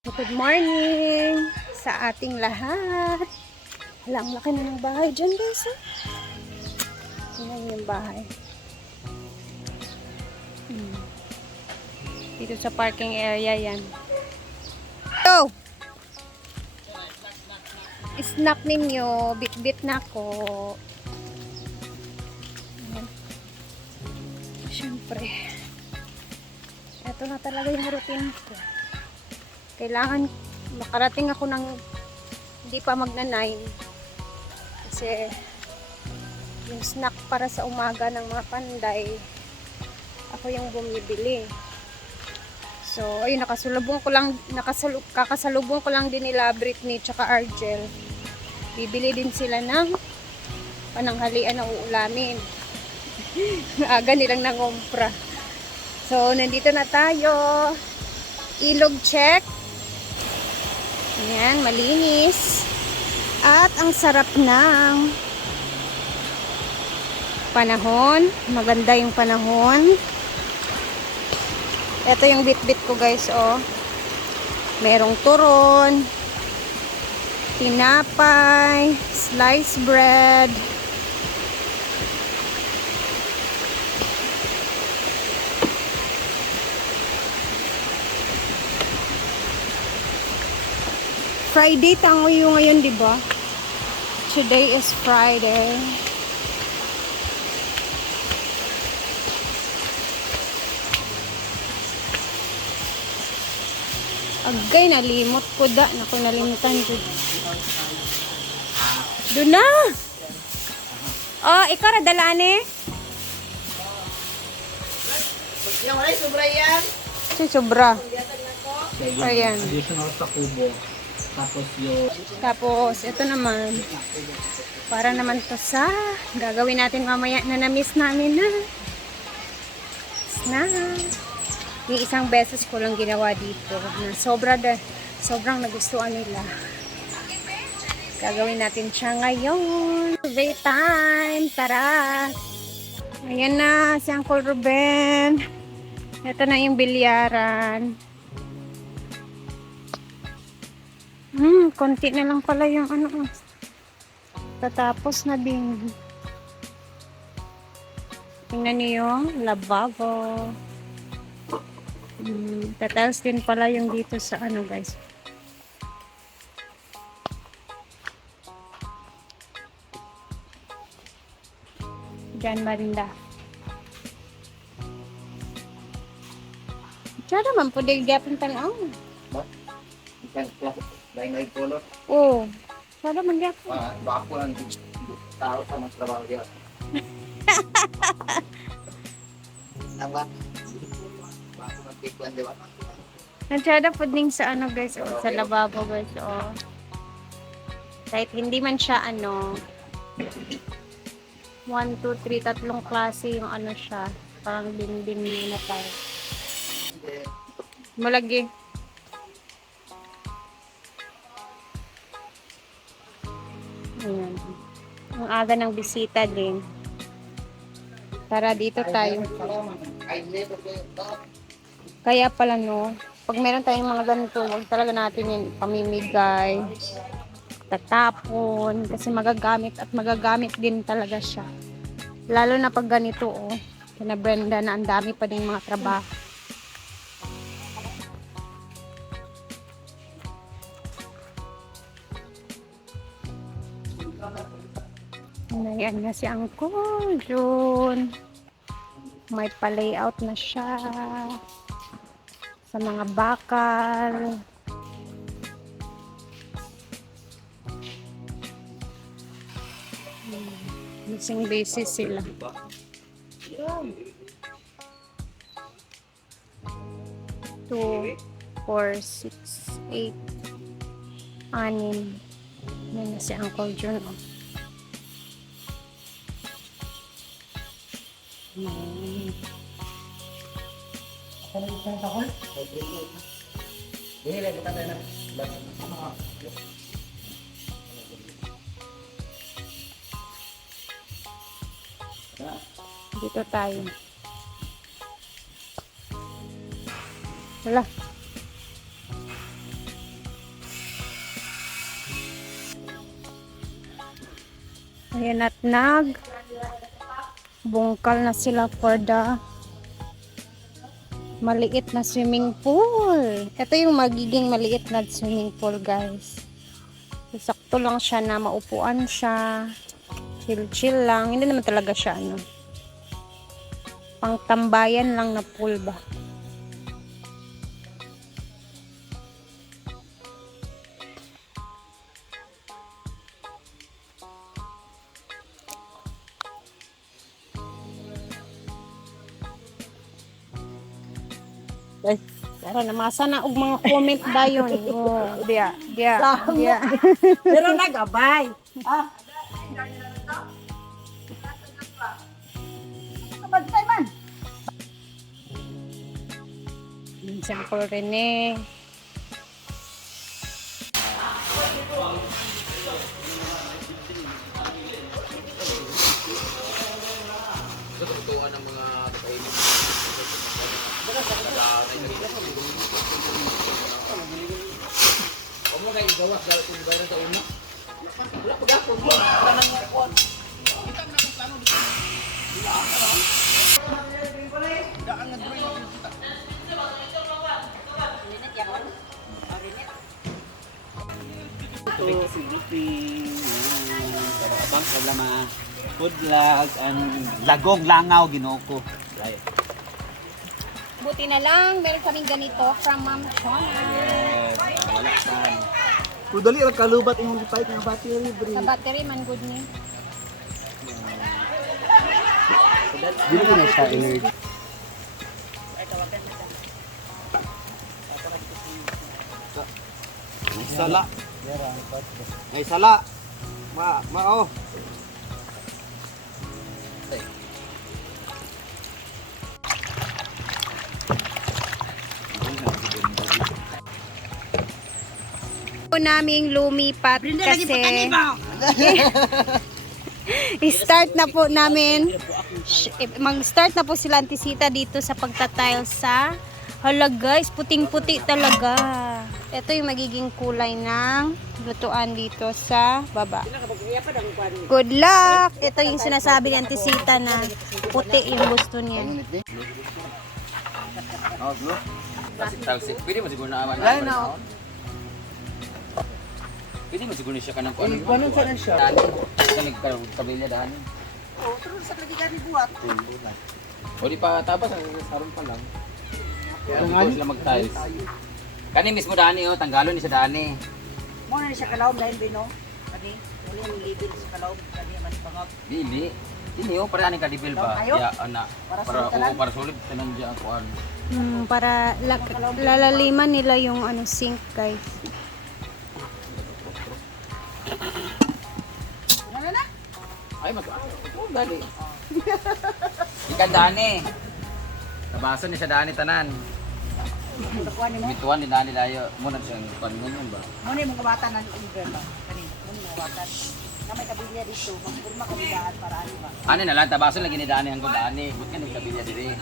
Good morning sa ating lahat. Hala, ang laki na ng bahay dyan, guys. Tingnan yung bahay. Dito sa parking area yan. Ito! Snack ninyo. Bit-bit na ako. Ayan. Siyempre. Ito na talaga yung routine ko. Kailangan makarating ako ng hindi pa magna-9 kasi yung snack para sa umaga ng mga panday ako yung bumibili. So ayun, kakasalubong ko lang din nila Britney tsaka Argel. Bibili din sila ng pananghalian na uulamin. Aga nilang nangompra. So nandito na tayo. Ilog check. Ayan, malinis. At ang sarap ng panahon. Maganda yung panahon. Ito yung bit-bit ko, guys, oh. Merong turon, tinapay, sliced bread. Friday tangoy ngayon, di ba? Today is Friday. Agay, nalimot ko da. Naku, nalimutan ko. Doon na! Oh, ikaw radalane? Yung wala, sobra yan. Si sobra. Ayan. Additional sa kubo. Tapos, ito naman. Para naman to sa gagawin natin mamaya na na-miss namin na snack. Yung isang beses ko lang ginawa dito. Na sobrang nagustuhan nila. Gagawin natin siya ngayon. Survey time! Tara! Ayan na si Uncle Ruben. Ito na yung bilyaran. Konti na lang pala yung ano. Tatapos na din. Tingnan niyo yung lavabo. Tatapos din pala yung dito sa ano, guys. Diyan banda. Diyan naman po din gapon tanaw. Dahil na color. Oh. Sana man gapon. Baka po lang tao sa mas trabaho diyan. Naba? Baka po magpikuan, di ba? Nandiyan po din sa ano, guys. Oh, sa lababo, guys. Oh. Kahit hindi man siya ano 1, 2, 3, tatlong klase yung ano siya. Parang din na tayo. Malagi. Ayan. Ang aga ng bisita din. Tara, dito tayo. Kaya pala, no, pag meron tayong mga ganito, huwag talaga natin yung pamimigay, tatapon, kasi magagamit din talaga siya. Lalo na pag ganito, oh, kina Brenda na ang dami pa din mga trabaho. Ayan nga si Uncle June. May pa-layout na siya sa mga bakal. Missing basis sila. 2, 4, 6, 8, 6. Yan na si Uncle June, oh. Dito tayo. Wala. Ayan at bungkal na sila for the maliit na swimming pool. Ito yung magiging maliit na swimming pool, guys. Sakto lang siya na maupuan siya. Chill-chill lang. Hindi naman talaga siya pangtambayan lang na pool ba. Pero namasa na og mga comment dayon. Oh, dia. Pero nagabay. Kabantay man. Simple rin eh. Ito kebutuhan ng mga kainin. Huwag mo kayo gawas dahil kung bayaran sa una. Wala ko dapon. Wala nang ipon. Kita na kung plano dito. Daan nga drawing ako kita. Ito si Gripping, abang problema, food vlogs, and lagong langaw ginoko. Buti na lang, meron kaming ganito from Ma'am Chona. Wala saan. Kung dali ra kalubat imong gipait nga battery libre. Sa battery man good ni. Dili na siya energy. May sala. May sala. Oh. Naming lumipat kasi i-start na po namin mag-start na po sila Antisita dito sa pagtatiles sa hala guys, puting-puti talaga. Ito yung magiging kulay ng lutuan dito sa baba. Good luck! Ito yung sinasabi ni Antisita na puti yung gusto niya. Oh, bro. Talsik. Pwede mo siguro na awan. Ay, no. Pwede mo siguro siya ka ng kuwan. Kuwanon sa siya. Dani. Kabilya dani. Oh, pero sa lagi gani buhat. O di pa tabas ang sarong pa lang. Kaya nga sila mag-tiles. Kani mismo dani oh, tanggalon ni sa dani. Mo na siya kalawom dahil bino. Kani, uli yung libil sa kalawom. Kani man bangag. Dili. Dili oh, para ani kadibil ba? Kayo? Ya ana. Para sulit tanan diya ang kuan. Para lalaliman nila yung sink guys. Ay mag. Oh, dali. Ikan dani. Tabasan ni sa dani tanan. Kuan mo. Bituan ni dani dayo. Mo na siyang kuan mo ba? Mo ni mga bata nang liver ba. Kani, mo ni mga bata. Na may kabilya dito, magpurma kabilaan para ano ba. Ano na lang tabasan lagi ni dani hanggang dani. But kan kabilya diri.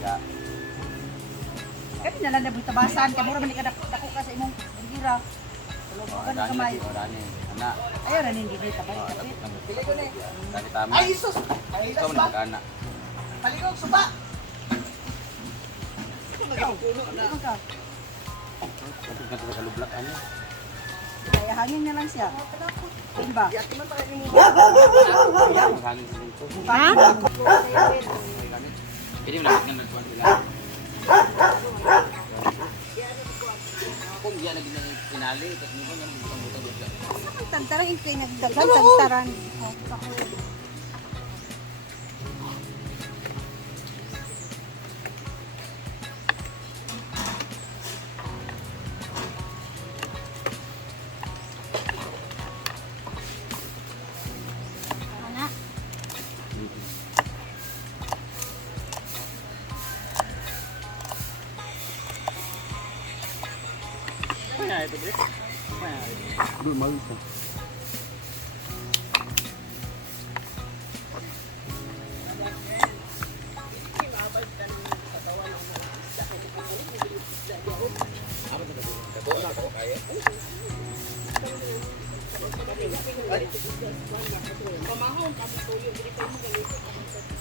Ya. Kani na lang na tabasan, kay mura man dako ka sa imong gira. Tulugan Dani kamay. lagi dani. Ana. Ayaw na hindi dito ba. Pili ko ni. Dani tama. Ay sus. Ay Ikaw man kana. Paligog suba. Ikaw, na. Kapag sa lublak ano. Kaya hangin na lang siya. Timba. Maghangin sa dito. Ha? Pwede mo dapat nga nagkuhan sila. Kung diyan na pinali, tapos mo na butang-butang. Tantaran yung pinagdagan, tantaran. Ana.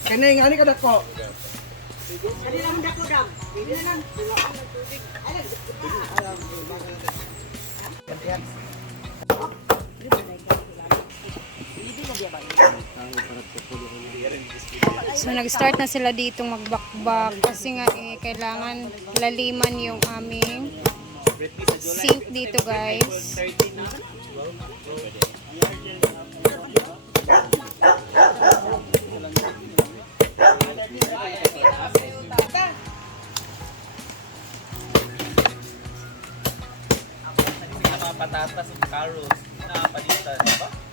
Kanay nga ni kada ko. So nag-start na sila dito magbakbak kasi nga kailangan laliman yung aming sink dito guys. Mga patatas at carrots na palitan, di ba?